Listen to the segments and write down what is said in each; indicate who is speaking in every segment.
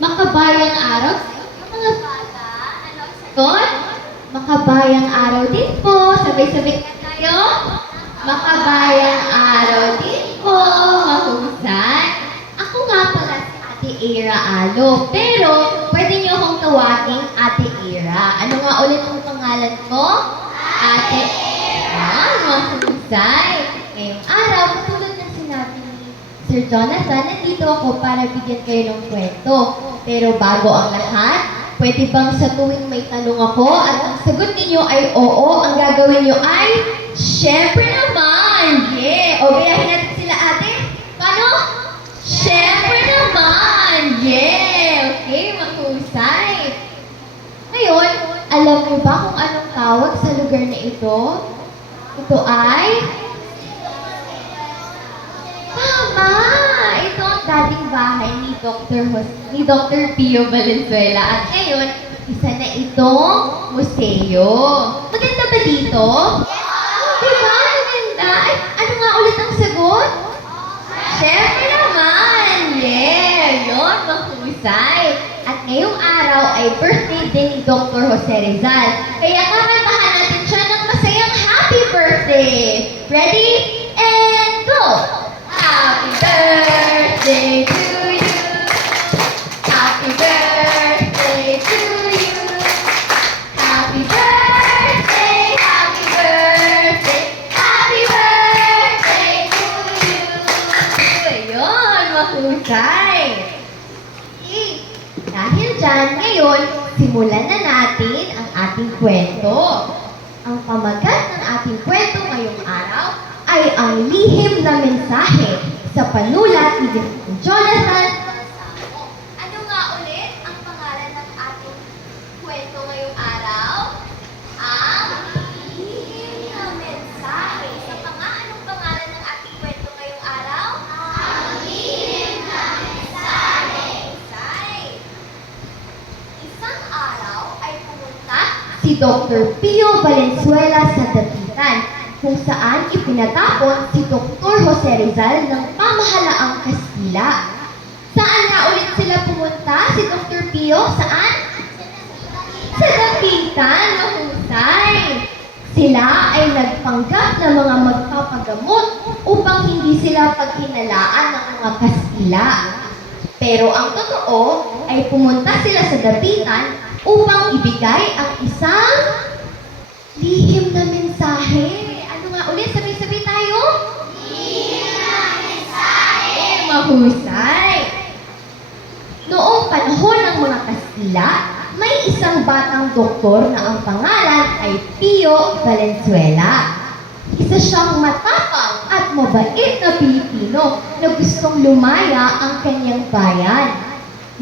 Speaker 1: Makabayang araw sa mga bata. Ano ang sagot? Makabayang araw din po. Sabay-sabay na tayo. Makabayang araw din po. Mahusay. Ako nga pala si Ate Ira Alo. Pero, pwede niyo akong tawaging Ate Ira. Ano nga ulit ang pangalan ko? Ate Ira. Mahusay. Ngayong araw, katulad ng sinabi ni Sir Jonathan, nandito ako para bigyan kayo ng kwento. Pero bago ang lahat, pwede bang sa tuwing may tanong ako at ang sagot ninyo ay oo, ang gagawin nyo ay syempre naman! Yeah! O gayahin natin sila ate. Paano? Syempre naman! Yeah! Okay, mahusay. Ngayon, alam niyo ba kung anong tawag sa lugar na ito? Ito ay... Dating bahay ni Dr. Jos- ni Dr. Pio Valenzuela. At ngayon, isa na itong museo. Maganda ba dito? Yes! Diba? Maganda. Ay, ano nga ulit ang sagot? Siyempre naman! Yeah! Yun, mahusay. At ngayong araw ay birthday din ni Dr. Jose Rizal. Kaya kakantahan natin siya ng masayang happy birthday. Ready? And go! Happy birthday to you. Happy birthday to you. Happy birthday, happy birthday, happy birthday to you. Ayun, mahusay. Dahil dyan, ngayon, simulan na natin ang ating kwento. Ang pamagat ng ating kwento ngayong araw ay ang lihim na mensahe sa panulat ni Jonathan Ano nga ulit ang pangalan ng ating kwento ngayong araw? Ang lihim na mensahe. Sa panga, anong pangalan ng ating kwento ngayong araw? Ang lihim na mensahe. Isang araw ay pumunta si Dr. Pio Valenzuela sa Dapitan kung saan ipinatapon si Dr. Jose Rizal ng pamahalaang Kastila. Saan nga ulit sila pumunta? Si Dr. Pio? Saan? Sa Dapitan, mahusay. Sila ay nagpanggap na mga magpapagamot upang hindi sila pagkinalaan ng mga Kastila. Pero ang totoo ay pumunta sila sa Dapitan upang ibigay ang isang lihim na mensahe. Mahusay. Noong panahon ng mga Kastila, may isang batang doktor na ang pangalan ay Pio Valenzuela. Isa siyang matapang at mabait na Pilipino na gustong lumaya ang kanyang bayan.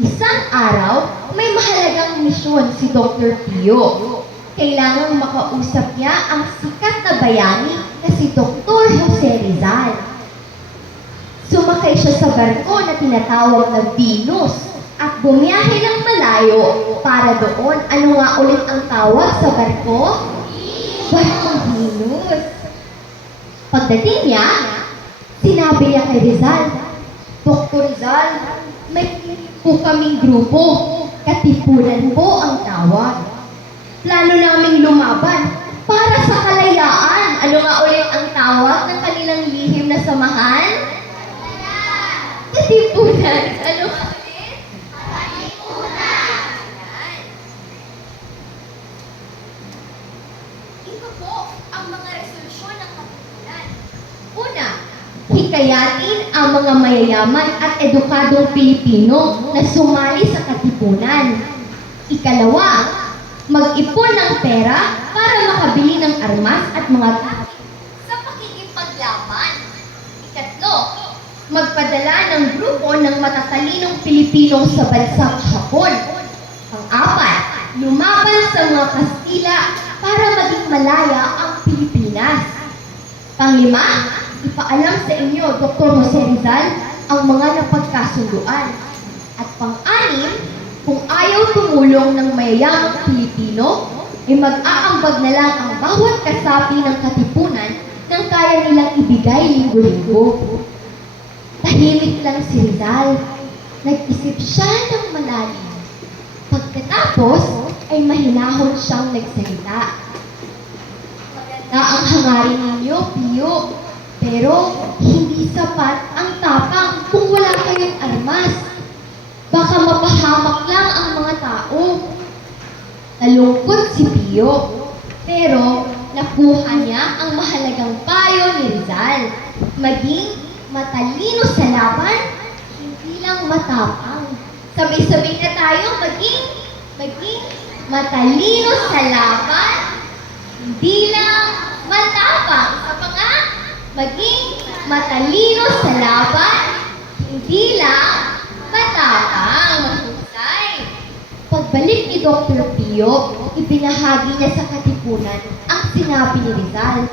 Speaker 1: Isang araw, may mahalagang misyon si Dr. Pio. Kailangang makausap niya ang sikat na bayani na si Dr. Jose Rizal. Sumakay siya sa barko na tinatawag na Venus at bumiyahe ng malayo para doon. Ano nga ulit ang tawag sa barko? Barkong Venus. Pagdating niya, sinabi niya kay Rizal, Dr. Rizal, may po kaming grupo. Katipunan po ang tawag. Plano naming lumaban para sa kalayaan. Ano nga ulit ang tawag ng kanilang lihim na samahan? Katipunan. Ano nga ulit? Katipunan. Ito po ang mga resolusyon ng katipunan. Una, hikayatin ang mga mayayaman at edukadong Pilipino na sumali sa katipunan. Ikalawa, mag-ipon ng pera para makabili ng armas at mga gamit sa pakikipaglaban. Ikatlo, magpadala ng grupo ng matatalinong Pilipino sa bansang Hapon. Pang-apat, lumaban sa mga Kastila para maging malaya ang Pilipinas. Panglima, ipaalam sa inyo, Dr. Jose Rizal, ang mga napagkasunduan. At pang-anim, kung ayaw tumulong ng mayayamang Pilipino, ay mag-aambag na lang ang bawat kasapi ng katipunan nang kaya nilang ibigay linggo-linggo. Tahimik lang si Rizal. Nag-isip siya ng malalim. Pagkatapos ay mahinahon siyang nagsalita. Maganda ang hangarin ninyo, Pio. Pero hindi sapat ang tapang kung wala kayong armas. Baka mapahamak lang ang mga tao. Nalungkot si Pio. Pero nakuha niya ang mahalagang payo ni Rizal. Maging matalino sa laban, hindi lang matapang. Sabay-sabay na tayo maging, maging matalino sa laban, hindi lang matapang. Sa nga, maging matalino sa laban, hindi lang matapang. Mahusay. Pagbalik ni Dr. Pio, ibinahagi niya sa katipunan ang sinabi ni Rizal.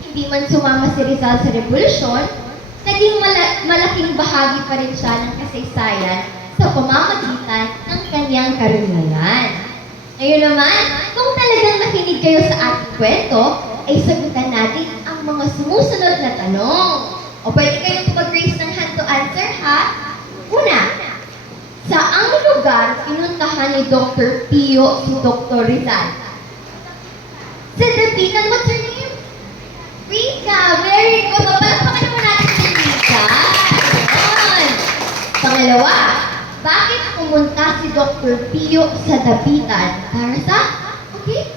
Speaker 1: Hindi man sumama si Rizal sa revolusyon, naging mala- malaking bahagi pa rin siya ng kasaysayan sa pamamagitan ng kanyang karunungan. Ngayon naman, kung talagang nakinig kayo sa ating kwento, ay sagutan natin ang mga sumusunod na tanong. O pwede kayong mag-raise ng hand to answer, ha? Una, Saang lugar pinuntahan ni Dr. Pio si Dr. Rizal? Sa Dapitan, what's her name? Rika, very good. Palakpakan naman natin si Rika. Pangalawa, bakit Dr. Pio sa Dapitan? Para sa? Okay.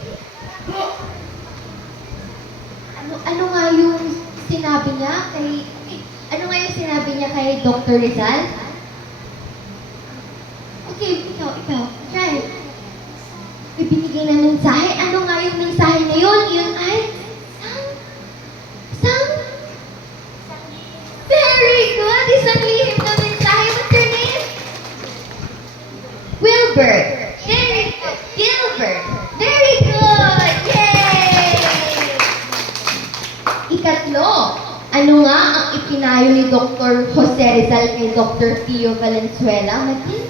Speaker 1: Ano, ano nga yung sinabi niya kay... Ano nga yung sinabi niya kay Dr. Rizal? Okay, ikaw, ikaw. Try. May binigay na mensahe. Ano nga ang ipinayo ni Dr. Jose Rizal kay Dr. Pio Valenzuela? Maging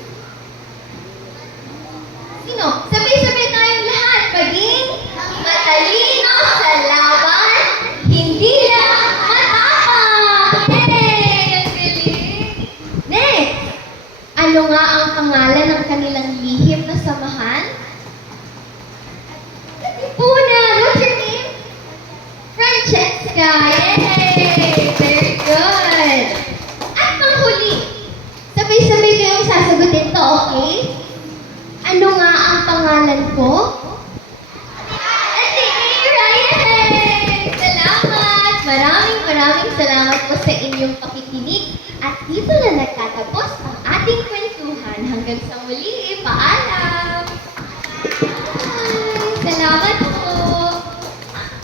Speaker 1: Maraming salamat po sa inyong pakikinig. At dito na nagtatapos ang ating kwentuhan. Hanggang sa muli, paalam!